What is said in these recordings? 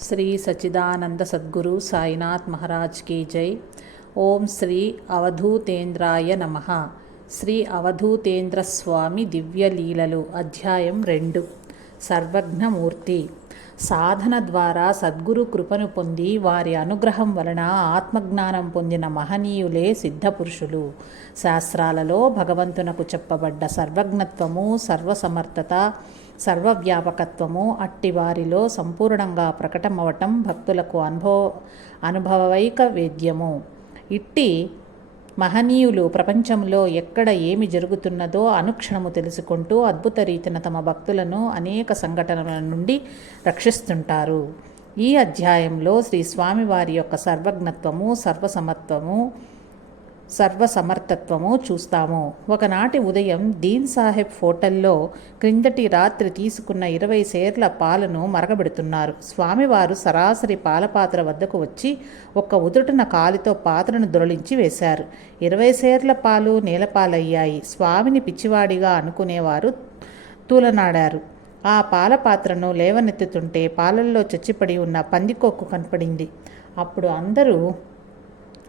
శ్రీ సచిదానంద సద్గురు సాయినాథ్ మహారాజ్ కీ జై. ఓం శ్రీ అవధూతేంద్రాయ నమ. శ్రీ అవధూతేంద్ర స్వామి దివ్యలీలలు అధ్యాయం రెండు. సర్వజ్ఞమూర్తి. సాధన ద్వారా సద్గురు కృపను పొంది వారి అనుగ్రహం వలన ఆత్మజ్ఞానం పొందిన మహనీయులే సిద్ధపురుషులు. శాస్త్రాలలో భగవంతునకు చెప్పబడ్డ సర్వజ్ఞత్వము సర్వసమర్థత సర్వవ్యాపకత్వము అట్టి వారిలో సంపూర్ణంగా ప్రకటమవటం భక్తులకు అనుభవ అనుభవైక వేద్యము ఇట్టి మహనీయులు ప్రపంచంలో ఎక్కడ ఏమి జరుగుతున్నదో అనుక్షణము తెలుసుకుంటూ అద్భుత రీతిన తమ భక్తులను అనేక సంఘటనల నుండి రక్షిస్తుంటారు. ఈ అధ్యాయంలో శ్రీ స్వామివారి యొక్క సర్వజ్ఞత్వము సర్వసమత్వము సర్వసమర్థత్వము చూస్తాము. ఒకనాటి ఉదయం దీన్ సాహెబ్ హోటల్లో క్రిందటి రాత్రి తీసుకున్న ఇరవై సేర్ల పాలను మరగబెడుతున్నారు. స్వామివారు సరాసరి పాలపాత్ర వద్దకు వచ్చి ఒక్క ఉదుటిన కాలితో పాత్రను దొరలించి వేశారు. ఇరవై సేర్ల పాలు నేలపాలయ్యాయి. స్వామిని పిచ్చివాడిగా అనుకునేవారు తూలనాడారు. ఆ పాల పాత్రను లేవనెత్తుతుంటే పాలల్లో చచ్చిపడి ఉన్న పందికొక్కు కనపడింది. అప్పుడు అందరూ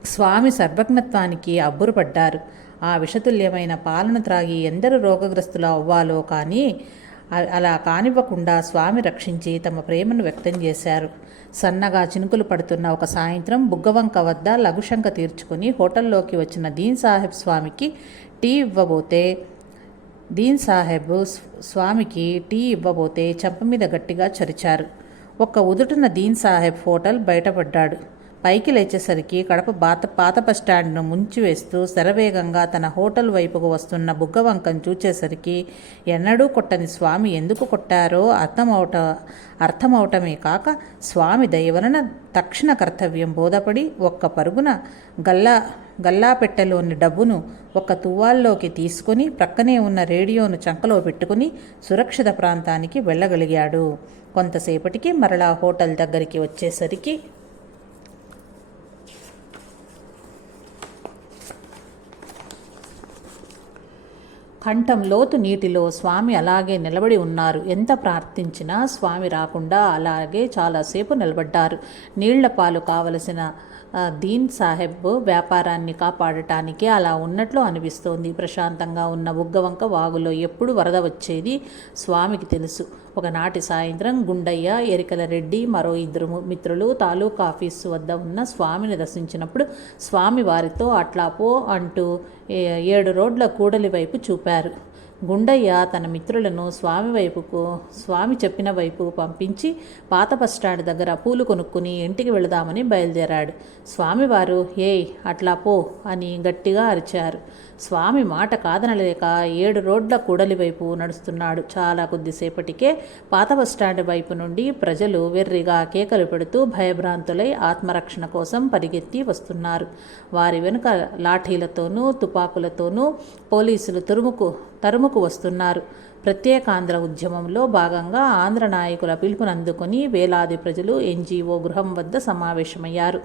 స్వామి సర్వజ్ఞత్వానికి అబ్బురపడ్డారు. ఆ విషతుల్యమైన పాలన త్రాగి ఎందరు రోగగ్రస్తులు అవ్వాలో కానీ అలా కానివ్వకుండా స్వామి రక్షించి తమ ప్రేమను వ్యక్తం చేశారు. సన్నగా చినుకులు పడుతున్న ఒక సాయంత్రం బుగ్గవంక వద్ద లఘుశంక తీర్చుకుని హోటల్లోకి వచ్చిన దీన్ సాహెబ్ స్వామికి టీ ఇవ్వబోతే దీన్ సాహెబ్ స్వామికి టీ ఇవ్వబోతే చెంప మీద గట్టిగా చరిచారు. ఒక్క ఉదుటున దీన్ సాహెబ్ హోటల్ బయటపడ్డాడు. పైకి లేచేసరికి కడప బాత పాత బస్టాండ్ను ముంచివేస్తూ శరవేగంగా తన హోటల్ వైపుకు వస్తున్న బుగ్గవంకం చూచేసరికి ఎన్నడూ కొట్టని స్వామి ఎందుకు కొట్టారో అర్థమవట అర్థమవటమే కాక స్వామి దయవలన తక్షణ కర్తవ్యం బోధపడి ఒక్క పరుగున గల్లా గల్లాపెట్టెలోని డబ్బును ఒక తువ్వాల్లోకి తీసుకుని ప్రక్కనే ఉన్న రేడియోను చంకలో పెట్టుకుని సురక్షిత ప్రాంతానికి వెళ్ళగలిగాడు. కొంతసేపటికి మరలా హోటల్ దగ్గరికి వచ్చేసరికి కంఠం లోతు నీటిలో స్వామి అలాగే నిలబడి ఉన్నారు. ఎంత ప్రార్థించినా స్వామి రాకుండా అలాగే చాలాసేపు నిలబడ్డారు. నీళ్ళ పాలు కావలసిన దీన్ సాహెబ్ వ్యాపారాన్ని కాపాడటానికి అలా ఉన్నట్లు అనిపిస్తోంది. ప్రశాంతంగా ఉన్న బుగ్గవంక వాగులో ఎప్పుడు వరద వచ్చేది స్వామికి తెలుసు. ఒకనాటి సాయంత్రం గుండయ్య ఎరికల రెడ్డి మరో ఇద్దరు మిత్రులు తాలూకా ఆఫీసు వద్ద ఉన్న స్వామిని దర్శించినప్పుడు స్వామి వారితో అట్లాపో అంటూ ఏడు రోడ్ల కూడలి వైపు చూపారు. గుండయ్య తన మిత్రులను స్వామి వైపుకు స్వామి చెప్పిన వైపు పంపించి పాత బస్టాండ్ దగ్గర పూలు కొనుక్కుని ఇంటికి వెళదామని బయలుదేరాడు. స్వామివారు ఏయ్ అట్లా పో అని గట్టిగా అరిచారు. స్వామి మాట కాదనలేక ఏడు రోడ్ల కూడలి వైపు నడుస్తున్నాడు. చాలా కొద్దిసేపటికే పాత బస్టాండ్ వైపు నుండి ప్రజలు వెర్రిగా కేకలు పెడుతూ భయభ్రాంతులై ఆత్మరక్షణ కోసం పరిగెత్తి వస్తున్నారు. వారి వెనుక లాఠీలతోనూ తుపాకులతోనూ పోలీసులు తురుముకు తరుముకు వస్తున్నారు. ప్రత్యేకాంధ్ర ఉద్యమంలో భాగంగా ఆంధ్ర నాయకుల పిలుపునందుకుని వేలాది ప్రజలు ఎన్జీఓ గృహం వద్ద సమావేశమయ్యారు.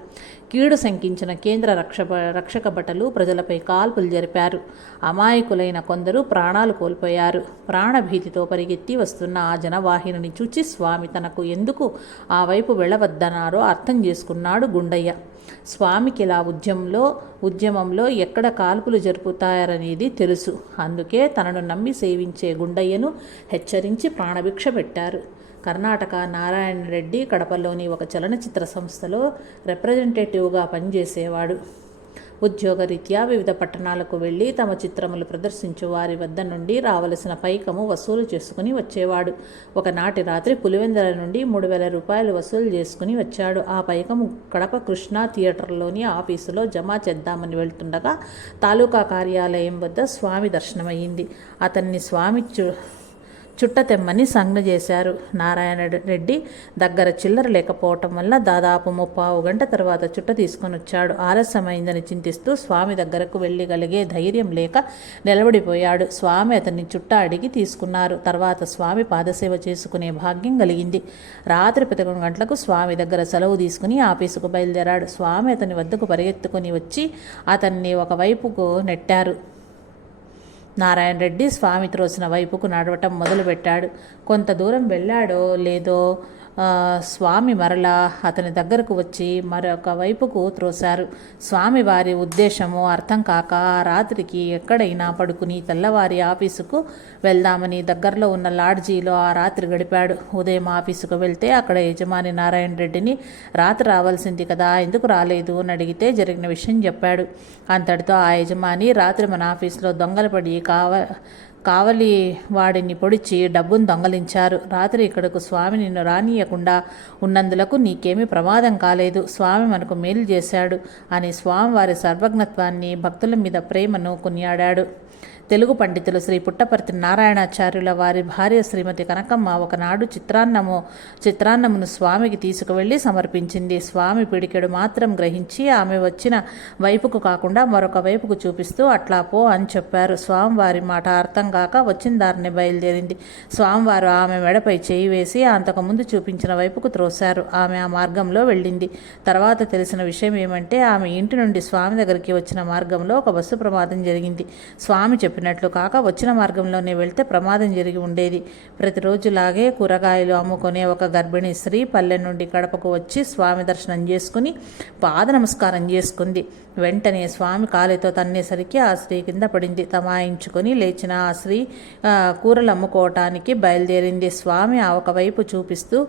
కీడు శంకించిన కేంద్ర రక్ష రక్షక భటలు ప్రజలపై కాల్పులు జరిపారు. అమాయకులైన కొందరు ప్రాణాలు కోల్పోయారు. ప్రాణభీతితో పరిగెత్తి వస్తున్న ఆ జనవాహిని చూచి స్వామి తనకు ఎందుకు ఆ వైపు వెళ్ళవద్దన్నారో అర్థం చేసుకున్నాడు గుండయ్య. స్వామికి ఇలా ఉద్యమంలో ఉద్యమంలో ఎక్కడ కాల్పులు జరుపుతారనేది తెలుసు. అందుకే తనను నమ్మి సేవించే గుండయ్య వెంకయ్యను హెచ్చరించి ప్రాణభిక్ష పెట్టారు. కర్ణాటక నారాయణ రెడ్డి కడపలోని ఒక చలనచిత్ర సంస్థలో రిప్రజెంటేటివ్గా పనిచేసేవాడు. ఉద్యోగరీత్యా వివిధ పట్టణాలకు వెళ్ళి తమ చిత్రములు ప్రదర్శించు వారి వద్ద నుండి రావలసిన పైకము వసూలు చేసుకుని వచ్చేవాడు. ఒకనాటి రాత్రి పులివెందల నుండి మూడు వేల రూపాయలు వసూలు చేసుకుని వచ్చాడు. ఆ పైకము కడప కృష్ణా థియేటర్లోని ఆఫీసులో జమా చేద్దామని వెళ్తుండగా తాలూకా కార్యాలయం వద్ద స్వామి దర్శనమయ్యింది. అతన్ని స్వామి చూ చుట్ట తెమ్మని సంజ్ఞ చేశారు. నారాయణ రెడ్డి దగ్గర చిల్లర లేకపోవటం వల్ల దాదాపు ముప్పావు గంట తర్వాత చుట్ట తీసుకొని వచ్చాడు. ఆలస్యమైందని చింతిస్తూ స్వామి దగ్గరకు వెళ్ళగలిగే ధైర్యం లేక నిలబడిపోయాడు. స్వామి అతన్ని చుట్ట అడిగి తీసుకున్నారు. తర్వాత స్వామి పాదసేవ చేసుకునే భాగ్యం కలిగింది. రాత్రి పదకొండు గంటలకు స్వామి దగ్గర సెలవు తీసుకుని ఆఫీసుకు బయలుదేరాడు. స్వామి అతని వద్దకు పరిగెత్తుకుని వచ్చి అతన్ని ఒకవైపుకు నెట్టారు. నారాయణ రెడ్డి స్వామి త్రోసిన వైపుకు నడవటం మొదలుపెట్టాడు. కొంత దూరం వెళ్ళాడో లేదో స్వామి మరలా అతని దగ్గరకు వచ్చి మరొక వైపుకు త్రోశారు. స్వామి వారి ఉద్దేశము అర్థం కాక ఆ రాత్రికి ఎక్కడైనా పడుకుని తెల్లవారి ఆఫీసుకు వెళ్దామని దగ్గరలో ఉన్న లాడ్జీలో ఆ రాత్రి గడిపాడు. ఉదయం ఆఫీసుకు వెళ్తే అక్కడ యజమాని నారాయణ రెడ్డిని రాత్రి రావాల్సింది కదా ఎందుకు రాలేదు అని అడిగితే జరిగిన విషయం చెప్పాడు. అంతటితో ఆ యజమాని రాత్రి మన ఆఫీసులో దొంగలు పడి కావ కావలి వాడిని పొడిచి డబ్బును దొంగలించారు. రాత్రి ఇక్కడకు స్వామి నిన్ను రానియకుండా ఉన్నందులకు నీకేమీ ప్రమాదం కాలేదు. స్వామి మనకు మేలు చేశాడు అని స్వామివారి సర్వజ్ఞత్వాన్ని భక్తుల మీద ప్రేమను కొనియాడాడు. తెలుగు పండితులు శ్రీ పుట్టపర్తి నారాయణాచార్యుల వారి భార్య శ్రీమతి కనకమ్మ ఒకనాడు చిత్రాన్నము చిత్రాన్నమును స్వామికి తీసుకువెళ్ళి సమర్పించింది. స్వామి పిడికెడు మాత్రం గ్రహించి ఆమె వచ్చిన వైపుకు కాకుండా మరొక వైపుకు చూపిస్తూ అట్లా పో అని చెప్పారు. స్వామివారి మాట అర్థం కాక వచ్చిన దారిని బయలుదేరింది. స్వామివారు ఆమె మెడపై చేయి వేసి అంతకుముందు చూపించిన వైపుకు త్రోశారు. ఆమె ఆ మార్గంలో వెళ్ళింది. తర్వాత తెలిసిన విషయం ఏమంటే ఆమె ఇంటి నుండి స్వామి దగ్గరికి వచ్చిన మార్గంలో ఒక బస్సు ప్రమాదం జరిగింది. స్వామి చెప్పినట్లు కాక వచ్చిన మార్గంలోనే వెళ్తే ప్రమాదం జరిగి ఉండేది. ప్రతిరోజులాగే కూరగాయలు అమ్ముకునే ఒక గర్భిణీ స్త్రీ పల్లె నుండి కడపకు వచ్చి స్వామి దర్శనం చేసుకుని పాద నమస్కారం చేసుకుంది. వెంటనే స్వామి కాలితో తన్నేసరికి ఆ స్త్రీ కింద పడింది. తమాయించుకొని లేచిన ఆ స్త్రీ కూరలు అమ్ముకోవటానికి బయలుదేరింది. స్వామి ఆ ఒకవైపు చూపిస్తూ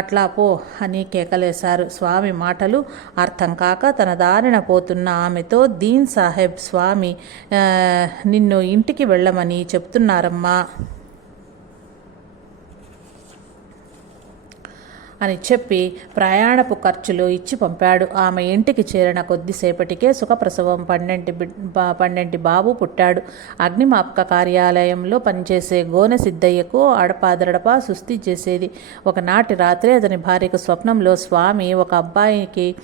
అట్లా పో అని కేకలేశారు. స్వామి మాటలు అర్థం కాక తన దారిన పోతున్న ఆమెతో దీన్ సాహెబ్ స్వామి నిన్ను నిన్ను ఇంటికి వెళ్ళమని చెప్తున్నారమ్మా. అని చెప్పి ప్రయాణపు ఖర్చులు ఇచ్చి పంపాడు. ఆమె ఇంటికి చేరిన కొద్దిసేపటికే సుఖప్రసవం పన్నెంటి బిడ్- బా- పన్నెంటి బాబు పుట్టాడు. అగ్నిమాపక కార్యాలయంలో పనిచేసే గోనె సిద్ధయ్యకు అడపాదడపా సుస్థి చేసేది. ఒకనాటి రాత్రి అతని భార్యకు స్వప్నంలో స్వామి ఒక అబ్బాయికి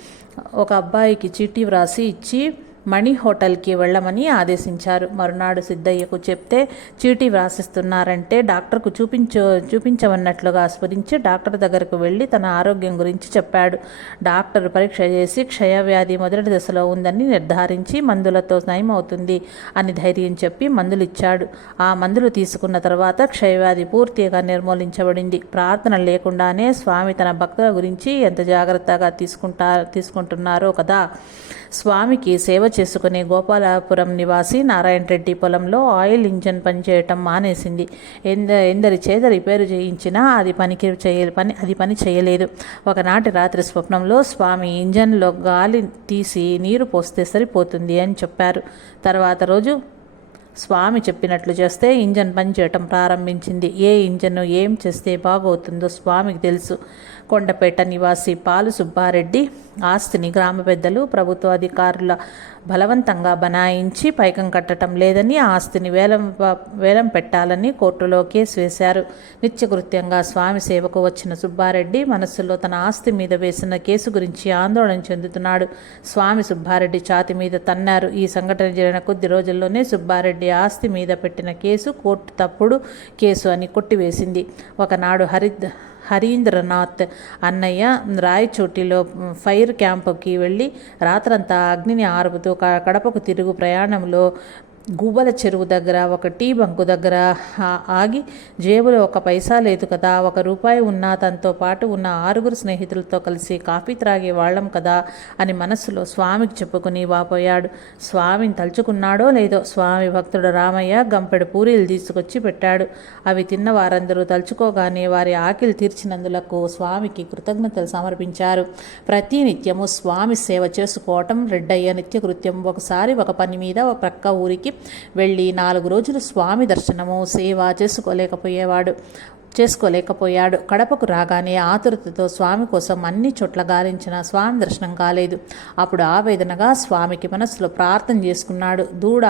ఒక అబ్బాయికి చీటీ వ్రాసి ఇచ్చి మణి హోటల్కి వెళ్ళమని ఆదేశించారు. మరునాడు సిద్ధయ్యకు చెప్తే చీటీ వ్రాసిస్తున్నారంటే డాక్టర్కు చూపించ చూపించమన్నట్లుగా స్మరించి డాక్టర్ దగ్గరకు వెళ్ళి తన ఆరోగ్యం గురించి చెప్పాడు. డాక్టర్ పరీక్ష చేసి క్షయవ్యాధి మొదటి దశలో ఉందని నిర్ధారించి మందులతో నయమవుతుంది అని ధైర్యం చెప్పి మందులు ఇచ్చాడు ఆ మందులు తీసుకున్న తర్వాత క్షయవ్యాధి పూర్తిగా నిర్మూలించబడింది. ప్రార్థన లేకుండానే స్వామి తన భక్తుల గురించి ఎంత జాగ్రత్తగా తీసుకుంటా తీసుకుంటున్నారో కదా స్వామికి సేవ చేసుకునే గోపాలపురం నివాసి నారాయణ రెడ్డి పొలంలో ఆయిల్ ఇంజన్ పనిచేయటం మానేసింది. ఎంద ఎందరి చేత రిపేరు చేయించినా అది పనికి చేయ పని అది పని చేయలేదు. ఒకనాటి రాత్రి స్వప్నంలో స్వామి ఇంజన్లో గాలి తీసి నీరు పోస్తే సరిపోతుంది అని చెప్పారు. తర్వాత రోజు స్వామి చెప్పినట్లు చేస్తే ఇంజన్ పనిచేయటం ప్రారంభించింది. ఏ ఇంజన్ ఏం చేస్తే బాగవుతుందో స్వామికి తెలుసు. కొండపేట నివాసి పాలు సుబ్బారెడ్డి ఆస్తిని గ్రామ పెద్దలు ప్రభుత్వ అధికారుల బలవంతంగా బనాయించి పైకం కట్టడం లేదని ఆస్తిని వేలం వేలం పెట్టాలని కోర్టులో కేసు వేశారు. నిత్యకృత్యంగా స్వామి సేవకు వచ్చిన సుబ్బారెడ్డి మనస్సులో తన ఆస్తి మీద వేసిన కేసు గురించి ఆందోళన చెందుతున్నాడు. స్వామి సుబ్బారెడ్డి ఛాతి మీద తన్నారు. ఈ సంఘటన జరిగిన కొద్ది రోజుల్లోనే సుబ్బారెడ్డి ఆస్తి మీద పెట్టిన కేసు కోర్టు తప్పుడు కేసు అని కొట్టివేసింది. ఒకనాడు హరిద్ హరీంద్రనాథ్ అన్నయ్య రాయచోటిలో ఫైర్ క్యాంపుకి వెళ్ళి రాత్రంతా అగ్నిని ఆరుపుతూ క- కడపకు తిరుగు ప్రయాణంలో గువ్వల చెరువు దగ్గర ఒక టీ బంకు దగ్గర ఆగి జేబులో ఒక పైసా లేదు కదా ఒక రూపాయి ఉన్నా తనతో పాటు ఉన్న ఆరుగురు స్నేహితులతో కలిసి కాఫీ త్రాగే వాళ్ళం కదా అని మనస్సులో స్వామికి చెప్పుకుని వాపోయాడు. స్వామిని తలుచుకున్నాడో లేదో స్వామి భక్తుడు రామయ్య గంపెడు పూరీలు తీసుకొచ్చి పెట్టాడు. అవి తిన్న వారందరూ తలుచుకోగానే వారి ఆకలి తీర్చినందులకు స్వామికి కృతజ్ఞతలు సమర్పించారు. ప్రతి నిత్యము స్వామి సేవ చేసుకోవటం రెడ్డయ్య నిత్యకృత్యం ఒకసారి ఒక పని మీద ఒక ప్రక్క ఊరికి వెళ్ళి నాలుగు రోజులు స్వామి దర్శనము సేవ చేసుకోలేకపోయేవాడు. చేసుకోలేకపోయాడు. కడపకు రాగానే ఆతురతతో స్వామి కోసం అన్ని చోట్ల గాలించిన స్వామి దర్శనం కాలేదు. అప్పుడు ఆవేదనగా స్వామికి మనసులో ప్రార్థన చేసుకున్నాడు. దూడ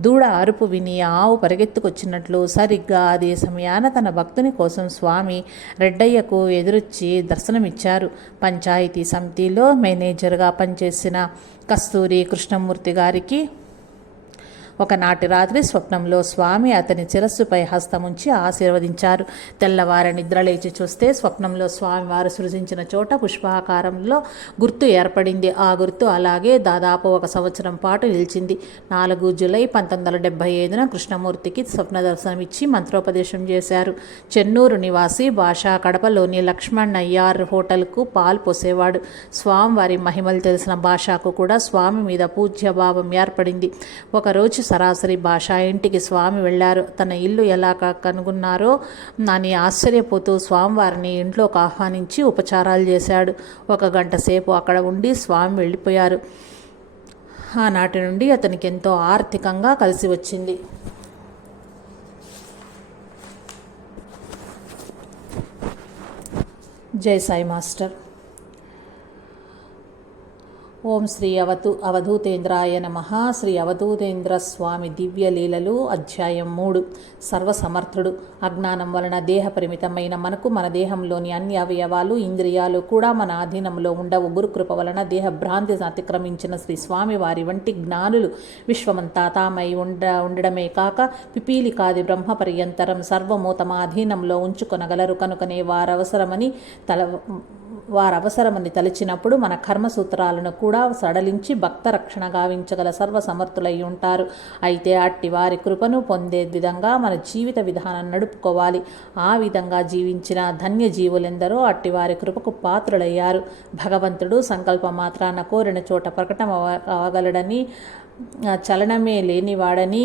దూడ అరుపు విని ఆవు పరిగెత్తుకొచ్చినట్లు సరిగ్గా అదే సమయాన తన భక్తుని కోసం స్వామి రెడ్డయ్యకు ఎదురొచ్చి దర్శనమిచ్చారు. పంచాయతీ సమితిలో మేనేజర్గా పనిచేసిన కస్తూరి కృష్ణమూర్తి గారికి ఒకనాటి రాత్రి స్వప్నంలో స్వామి అతని శిరస్సుపై హస్తముంచి ఆశీర్వదించారు. తెల్లవారి నిద్రలేచి చూస్తే స్వప్నంలో స్వామివారు సృజించిన చోట పుష్పాకారంలో గుర్తు ఏర్పడింది. ఆ గుర్తు అలాగే దాదాపు ఒక సంవత్సరం పాటు నిలిచింది. నాలుగు జూలై పంతొమ్మిది వందల డెబ్బై ఐదున కృష్ణమూర్తికి స్వప్న దర్శనమిచ్చి మంత్రోపదేశం చేశారు. చెన్నూరు నివాసి భాషా కడపలోని లక్ష్మణ్ అయ్యార్ హోటల్కు పాలు పోసేవాడు. స్వామివారి మహిమలు తెలిసిన భాషకు కూడా స్వామి మీద పూజ్యభావం ఏర్పడింది. ఒకరోజు సరాసరి భాష ఇంటికి స్వామి వెళ్ళారు. తన ఇల్లు ఎలా కనుగొన్నారో అని ఆశ్చర్యపోతూ స్వామివారిని ఇంట్లోకి ఆహ్వానించి ఉపచారాలు చేశాడు. ఒక గంట సేపు అక్కడ ఉండి స్వామి వెళ్ళిపోయారు. ఆనాటి నుండి అతనికి ఎంతో ఆర్థికంగా కలిసి వచ్చింది. జై సాయి మాస్టర్. ఓం శ్రీ అవతు అవధూతేంద్రాయ నమ. శ్రీ అవధూతేంద్ర స్వామి దివ్యలీలలు అధ్యాయం మూడు. సర్వసమర్థుడు. అజ్ఞానం వలన దేహ పరిమితమైన మనకు మన దేహంలోని అన్ని అవయవాలు ఇంద్రియాలు కూడా మన ఆధీనంలో ఉండవు. గురుకృప వలన దేహ భ్రాంతి అతిక్రమించిన శ్రీ స్వామి వారి వంటి జ్ఞానులు విశ్వమంతా తామై ఉండ ఉండడమే కాక పిపీలికాది బ్రహ్మ పర్యంతరం సర్వము తమ అధీనంలో ఉంచుకొనగలరు. కనుకనే వారవసరమని తల వారవసరమని తలిచినప్పుడు మన కర్మసూత్రాలను కూడా సడలించి భక్త రక్షణ గావించగల సర్వసమర్థులై ఉంటారు అయితే అట్టి వారి కృపను పొందే విధంగా మన జీవిత విధానం నడుపుకోవాలి. ఆ విధంగా జీవించిన ధన్య జీవులెందరో అట్టి వారి కృపకు పాత్రులయ్యారు. భగవంతుడు సంకల్ప మాత్రాన కోరిన చోట ప్రకటన అవగలడని చలనమే లేనివాడని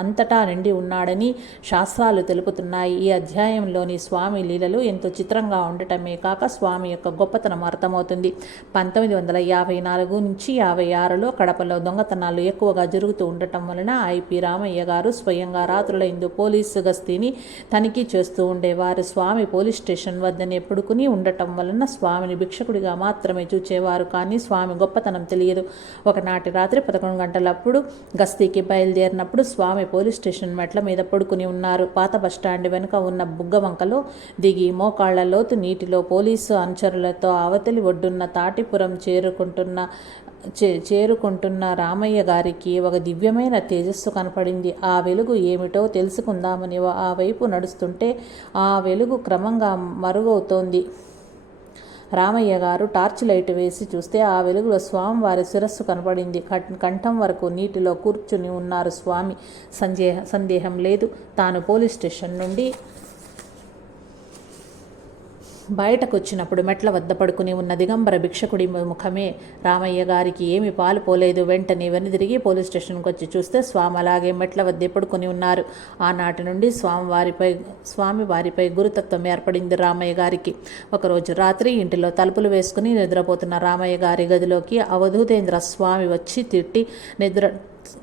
అంతటా నిండి ఉన్నాడని శాస్త్రాలు తెలుపుతున్నాయి. ఈ అధ్యాయంలోని స్వామి లీలలు ఎంతో చిత్రంగా ఉండటమే కాక స్వామి యొక్క గొప్పతనం అర్థమవుతుంది. పంతొమ్మిది వందల యాభై నాలుగు నుంచి యాభై ఆరులో కడపలో దొంగతనాలు ఎక్కువగా జరుగుతూ ఉండటం వలన ఐపి రామయ్య గారు స్వయంగా రాత్రుల ఇందు పోలీసు గస్తీని తనిఖీ చేస్తూ ఉండేవారు. స్వామి పోలీస్ స్టేషన్ వద్దనే ఎప్పుడుకుని ఉండటం వలన స్వామిని భిక్షకుడిగా మాత్రమే చూచేవారు. కానీ స్వామి గొప్పతనం తెలియదు. ఒకనాటి రాత్రి పదకొండు గంటలప్పుడు గస్తీకి బయలుదేరినప్పుడు స్వామి పోలీస్ స్టేషన్ మెట్ల మీద పడుకుని ఉన్నారు. పాత బస్టాండ్ వెనుక ఉన్న బుగ్గవంకలో దిగి మోకాళ్ళ లోతు నీటిలో పోలీసు అనుచరులతో అవతలి ఒడ్డున్న తాటిపురం చేరుకుంటున్న చే చేరుకుంటున్న రామయ్య గారికి ఒక దివ్యమైన తేజస్సు కనపడింది. ఆ వెలుగు ఏమిటో తెలుసుకుందామని ఆ వైపు నడుస్తుంటే ఆ వెలుగు క్రమంగా మరుగవుతోంది. రామయ్య గారు టార్చ్ లైట్ వేసి చూస్తే ఆ వెలుగులో స్వామివారి శిరస్సు కనపడింది. కంఠం వరకు నీటిలో కూర్చుని ఉన్నారు స్వామి. సందేహ సందేహం లేదు. తాను పోలీస్ స్టేషన్ నుండి బయటకు వచ్చినప్పుడు మెట్ల వద్ద పడుకుని ఉన్న దిగంబర భిక్షకుడి ముఖమే రామయ్య గారికి ఏమి పాలు పోలేదు. వెంటనే వెనుదిరిగి పోలీస్ స్టేషన్కి వచ్చి చూస్తే స్వామి అలాగే మెట్ల వద్ద పడుకుని ఉన్నారు. ఆనాటి నుండి స్వామి వారిపై స్వామి వారిపై గురుతత్వం ఏర్పడింది రామయ్య గారికి. ఒకరోజు రాత్రి ఇంటిలో తలుపులు వేసుకుని నిద్రపోతున్న రామయ్య గారి గదిలోకి అవధూతేంద్ర స్వామి వచ్చి తిట్టి నిద్ర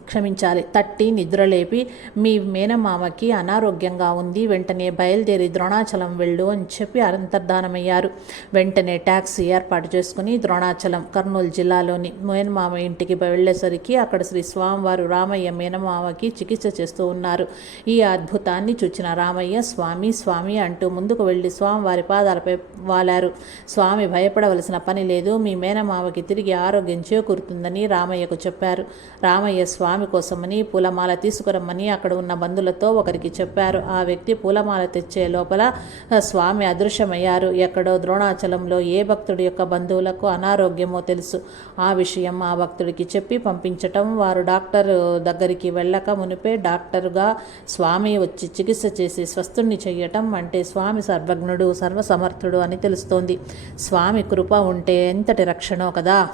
క్షమించాలి. తట్టి నిద్రలేపి మీ మేనమామకి అనారోగ్యంగా ఉంది వెంటనే బయలుదేరి ద్రోణాచలం వెళ్ళు అని చెప్పి అంతర్ధానమయ్యారు. వెంటనే ట్యాక్సీ ఏర్పాటు చేసుకుని ద్రోణాచలం కర్నూలు జిల్లాలోని మేనమామ ఇంటికి వెళ్ళేసరికి అక్కడ శ్రీ స్వామివారు రామయ్య మేనమామకి చికిత్స చేస్తూ ఉన్నారు. ఈ అద్భుతాన్ని చూచిన రామయ్య స్వామి స్వామి అంటూ ముందుకు వెళ్ళి స్వామివారి పాదాలపై వాలారు. స్వామి భయపడవలసిన పని లేదు మీ మేనమామకి తిరిగి ఆరోగ్యం చేకూరుతుందని రామయ్యకు చెప్పారు. రామయ్య స్వామి కోసమని పూలమాల తీసుకురమ్మని అక్కడ ఉన్న బంధువులతో ఒకరికి చెప్పారు. ఆ వ్యక్తి పూలమాల తెచ్చే లోపల స్వామి అదృశ్యమయ్యారు. ఎక్కడో ద్రోణాచలంలో ఏ భక్తుడి యొక్క బంధువులకు అనారోగ్యమో తెలుసు. ఆ విషయం ఆ భక్తుడికి చెప్పి పంపించటం వారు డాక్టర్ దగ్గరికి వెళ్ళక మునిపే డాక్టరుగా స్వామి వచ్చి చికిత్స చేసి స్వస్థుణ్ణి చెయ్యటం అంటే స్వామి సర్వజ్ఞుడు సర్వసమర్థుడు అని తెలుస్తోంది. స్వామి కృప ఉంటే ఎంతటి రక్షణో కదా?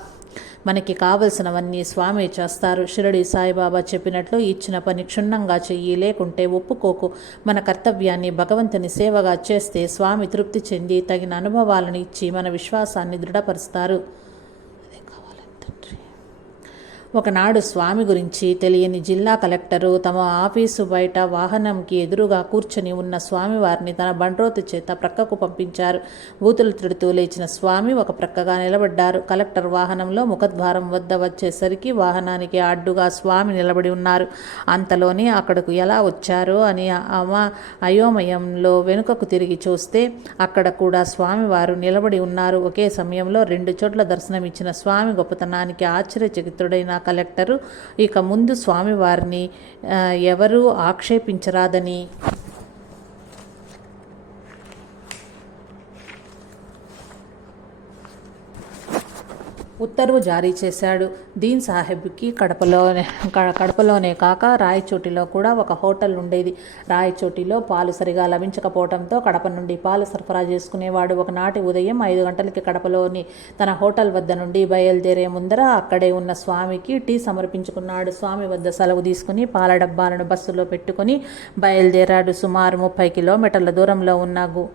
మనకి కావలసినవన్నీ స్వామి చేస్తారు. షిరడి సాయిబాబా చెప్పినట్లు ఇచ్చిన పని క్షుణ్ణంగా చెయ్యి లేకుంటే ఒప్పుకోకు. మన కర్తవ్యాన్ని భగవంతుని సేవగా చేస్తే స్వామి తృప్తి చెంది తగిన అనుభవాలను ఇచ్చి మన విశ్వాసాన్ని దృఢపరుస్తారు. ఒకనాడు స్వామి గురించి తెలియని జిల్లా కలెక్టరు తమ ఆఫీసు బయట వాహనంకి ఎదురుగా కూర్చొని ఉన్న స్వామివారిని తన బండ్రోతు చేత ప్రక్కకు పంపించారు. బూతులు తిడుతూ లేచిన స్వామి ఒక ప్రక్కగా నిలబడ్డారు. కలెక్టర్ వాహనంలో ముఖద్వారం వద్ద వచ్చేసరికి వాహనానికి అడ్డుగా స్వామి నిలబడి ఉన్నారు. అంతలోనే అక్కడకు ఎలా వచ్చారో అని అమా అయోమయంలో వెనుకకు తిరిగి చూస్తే అక్కడ కూడా స్వామివారు నిలబడి ఉన్నారు. ఒకే సమయంలో రెండు చోట్ల దర్శనమిచ్చిన స్వామి గొప్పతనానికి ఆశ్చర్యచకితుడైన కలెక్టరు. ఇక ముందు స్వామివారిని ఎవరూ ఆక్షేపించరాదని ఉత్తర్వు జారీ చేశాడు. దీన్ సాహెబ్కి కడపలోనే కడపలోనే కాక రాయచోటిలో కూడా ఒక హోటల్ ఉండేది. రాయచోటిలో పాలు సరిగా లభించకపోవడంతో కడప నుండి పాలు సరఫరా చేసుకునేవాడు. ఒకనాటి ఉదయం ఐదు గంటలకి కడపలోని తన హోటల్ వద్ద నుండి బయలుదేరే ముందర అక్కడే ఉన్న స్వామికి టీ సమర్పించుకున్నాడు. స్వామి వద్ద సెలవు తీసుకుని పాల డబ్బాలను బస్సులో పెట్టుకుని బయలుదేరాడు. సుమారు ముప్పై కిలోమీటర్ల దూరంలో ఉన్న గు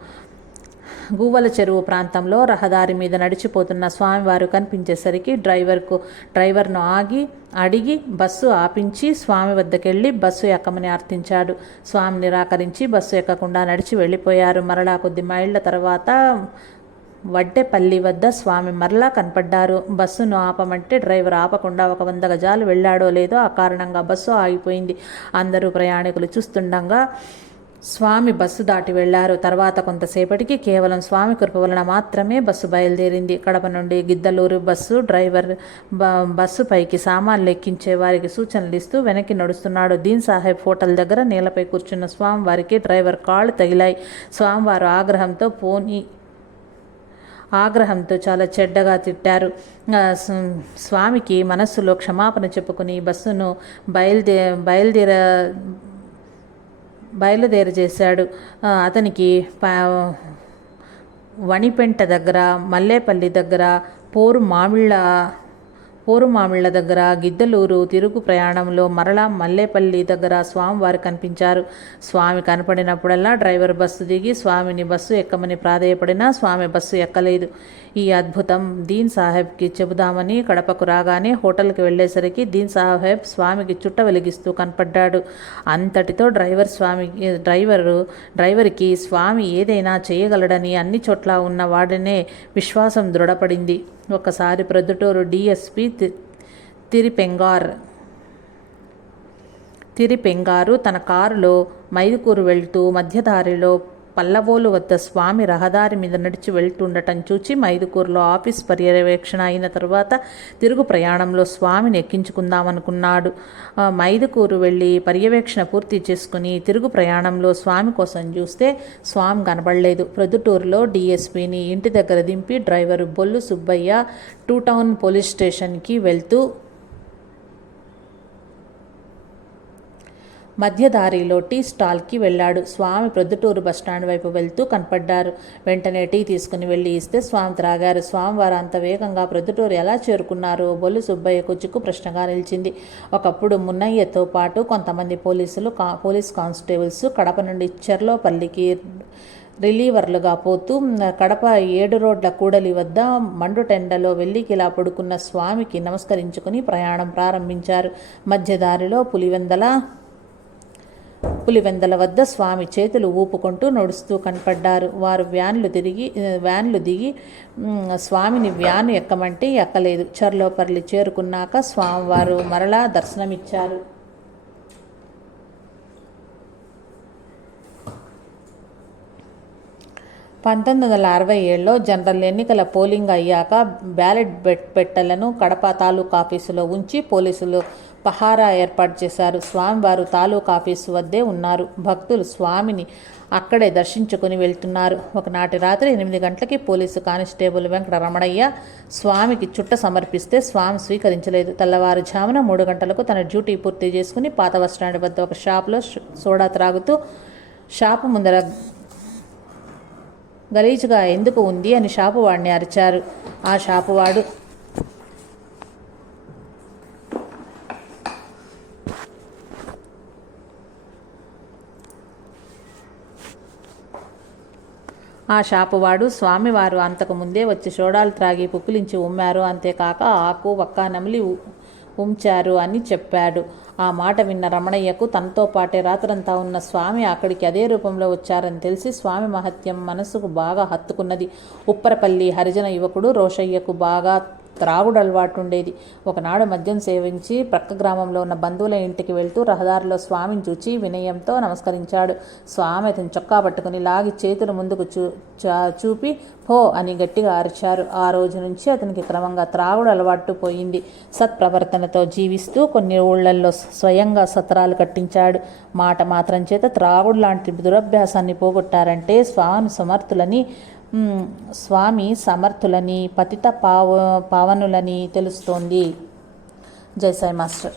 గువ్వల చెరువు ప్రాంతంలో రహదారి మీద నడిచిపోతున్న స్వామివారు కనిపించేసరికి డ్రైవర్కు డ్రైవర్ను ఆగి అడిగి బస్సు ఆపించి స్వామి వద్దకెళ్ళి బస్సు ఎక్కమని అర్థించాడు స్వామి నిరాకరించి బస్సు ఎక్కకుండా నడిచి వెళ్ళిపోయారు. మరలా కొద్ది మైళ్ళ తర్వాత వడ్డెపల్లి వద్ద స్వామి మరలా కనపడ్డారు. బస్సును ఆపమంటే డ్రైవర్ ఆపకుండా ఒక వంద గజాలు వెళ్ళాడో లేదో ఆ కారణంగా బస్సు ఆగిపోయింది. అందరూ ప్రయాణికులు చూస్తుండగా స్వామి బస్సు దాటి వెళ్ళారు. తర్వాత కొంతసేపటికి కేవలం స్వామి కృప వలన మాత్రమే బస్సు బయలుదేరింది. కడప నుండి గిద్దలూరు బస్సు డ్రైవర్ బ బస్సు పైకి సామాన్లు ఎక్కించే వారికి సూచనలు ఇస్తూ వెనక్కి నడుస్తున్నాడు. దీన్ సాహెబ్ హోటల్ దగ్గర నేలపై కూర్చున్న స్వామి వారికి డ్రైవర్ కాళ్ళు తగిలాయి. స్వామివారు ఆగ్రహంతో పోనీ ఆగ్రహంతో చాలా చెడ్డగా తిట్టారు. స్వామికి మనస్సులో క్షమాపణ చెప్పుకుని బస్సును బయలుదే బయలుదేర బయలుదేరజేశాడు అతనికి వణిపెంట దగ్గర మల్లేపల్లి దగ్గర పోరు మామిళ్ళ పోరు మామిళ్ళ దగ్గర గిద్దలూరు తిరుగు ప్రయాణంలో మరలా మల్లేపల్లి దగ్గర స్వామివారు కనిపించారు. స్వామి కనపడినప్పుడల్లా డ్రైవర్ బస్సు దిగి స్వామిని బస్సు ఎక్కమని ప్రాధేయపడినా స్వామి బస్సు ఎక్కలేదు. ఈ అద్భుతం. దీన్ సాహెబ్కి చెబుదామని కడపకు రాగానే హోటల్కి వెళ్ళేసరికి దీన్ సాహెబ్ స్వామికి చుట్ట వెలిగిస్తూ కనపడ్డాడు. అంతటితో డ్రైవర్ స్వామికి డ్రైవరు డ్రైవర్కి స్వామి ఏదైనా చేయగలడని అన్ని చోట్ల ఉన్న వాడినే విశ్వాసం దృఢపడింది. ఒకసారి ప్రొద్దుటూరు డిఎస్పి తిరిపెంగార్ తిరిపెంగారు తన కారులో మైదుకూరు వెళ్తూ మధ్యదారిలో పల్లవోలు వద్ద స్వామి రహదారి మీద నడిచి వెళ్తుండటం చూచి మైదుకూరులో ఆఫీస్ పర్యవేక్షణ అయిన తర్వాత తిరుగు ప్రయాణంలో స్వామిని ఎక్కించుకుందామనుకున్నాడు. మైదుకూరు వెళ్ళి పర్యవేక్షణ పూర్తి చేసుకుని తిరుగు ప్రయాణంలో స్వామి కోసం చూస్తే స్వామి కనబడలేదు. ప్రొద్దుటూరులో డిఎస్పీని ఇంటి దగ్గర దింపి driver Bollu Subbaiah two town police స్టేషన్కి వెళ్తూ మధ్యదారిలో టీ స్టాల్కి వెళ్ళాడు. స్వామి ప్రొద్దుటూరు బస్టాండ్ వైపు వెళ్తూ కనపడ్డారు. వెంటనే టీ తీసుకుని వెళ్ళి ఇస్తే స్వామి త్రాగారు. స్వామివారు అంత వేగంగా ప్రొద్దుటూరు ఎలా చేరుకున్నారు బొల్లు సుబ్బయ్యకు చిక్కు ప్రశ్నగా నిలిచింది. ఒకప్పుడు మున్నయ్యతో పాటు కొంతమంది పోలీసులు కా పోలీస్ కానిస్టేబుల్స్ కడప నుండి చెర్లోపల్లికి రిలీవర్లుగా పోతూ కడప ఏడు రోడ్ల కూడలి వద్ద మండుటెండలో వెల్లికిలా పడుకున్న స్వామికి నమస్కరించుకుని ప్రయాణం ప్రారంభించారు. మధ్యదారిలో పులివెందల పులివెందల వద్ద స్వామి చేతులు ఊపుకుంటూ నడుస్తూ కనపడ్డారు. వారు వ్యాన్లు తిరిగి వ్యాన్లు దిగి స్వామిని వ్యాన్ ఎక్కమంటే ఎక్కలేదు. చర్లోపల్లి చేరుకున్నాక స్వామివారు మరలా దర్శనమిచ్చారు. పంతొమ్మిది వందల అరవై ఏడులో జనరల్ ఎన్నికల పోలింగ్ అయ్యాక బ్యాలెట్ పెట్టెలను కడప తాలూకా ఆఫీసులో ఉంచి పోలీసులు పహారా ఏర్పాటు చేశారు. స్వామివారు తాలూకా ఆఫీసు వద్దే ఉన్నారు. భక్తులు స్వామిని అక్కడే దర్శించుకుని వెళ్తున్నారు. ఒకనాటి రాత్రి ఎనిమిది గంటలకి పోలీసు కానిస్టేబుల్ వెంకట రమణయ్య స్వామికి చుట్ట సమర్పిస్తే స్వామి స్వీకరించలేదు. తెల్లవారుజామున మూడు గంటలకు తన డ్యూటీ పూర్తి చేసుకుని పాత బస్టాండ్ వద్ద ఒక షాప్లో సోడా త్రాగుతూ షాపు ముందర గలీజుగా ఎందుకు ఉంది అని షాపు వాడిని అరిచారు. ఆ షాపు వాడు ఆ షాపువాడు స్వామివారు అంతకు ముందే వచ్చి సోడాలు త్రాగి పుక్కిలించి ఉమ్మారు. అంతేకాక ఆకు వక్క నమిలి ఉంచారు అని చెప్పాడు. ఆ మాట విన్న రమణయ్యకు తనతో పాటే రాత్రంతా ఉన్న స్వామి అక్కడికి అదే రూపంలో వచ్చారని తెలిసి స్వామి మహత్యం మనసుకు బాగా హత్తుకున్నది. ఉప్పరపల్లి హరిజన యువకుడు రోషయ్యకు బాగా త్రాగుడు అలవాటు ఉండేది. ఒకనాడు మద్యం సేవించి ప్రక్క గ్రామంలో ఉన్న బంధువుల ఇంటికి వెళ్తూ రహదారిలో స్వామిని చూచి వినయంతో నమస్కరించాడు. స్వామి అతని చొక్కా పట్టుకుని లాగి చేతులు ముందుకు చూ చా- చూపి హో అని గట్టిగా అరిచారు. ఆ రోజు నుంచి అతనికి క్రమంగా త్రాగుడు అలవాటు పోయింది. సత్ప్రవర్తనతో జీవిస్తూ కొన్ని ఊళ్ళల్లో స్వయంగా సత్రాలు కట్టించాడు. మాట మాత్రం చేత త్రాగుడు లాంటి దురభ్యాసాన్ని పోగొట్టారంటే స్వామి సమర్థులని స్వామి సమర్థులని పతిత పావ పావనులని తెలుస్తోంది. జైసాయి మాస్టర్.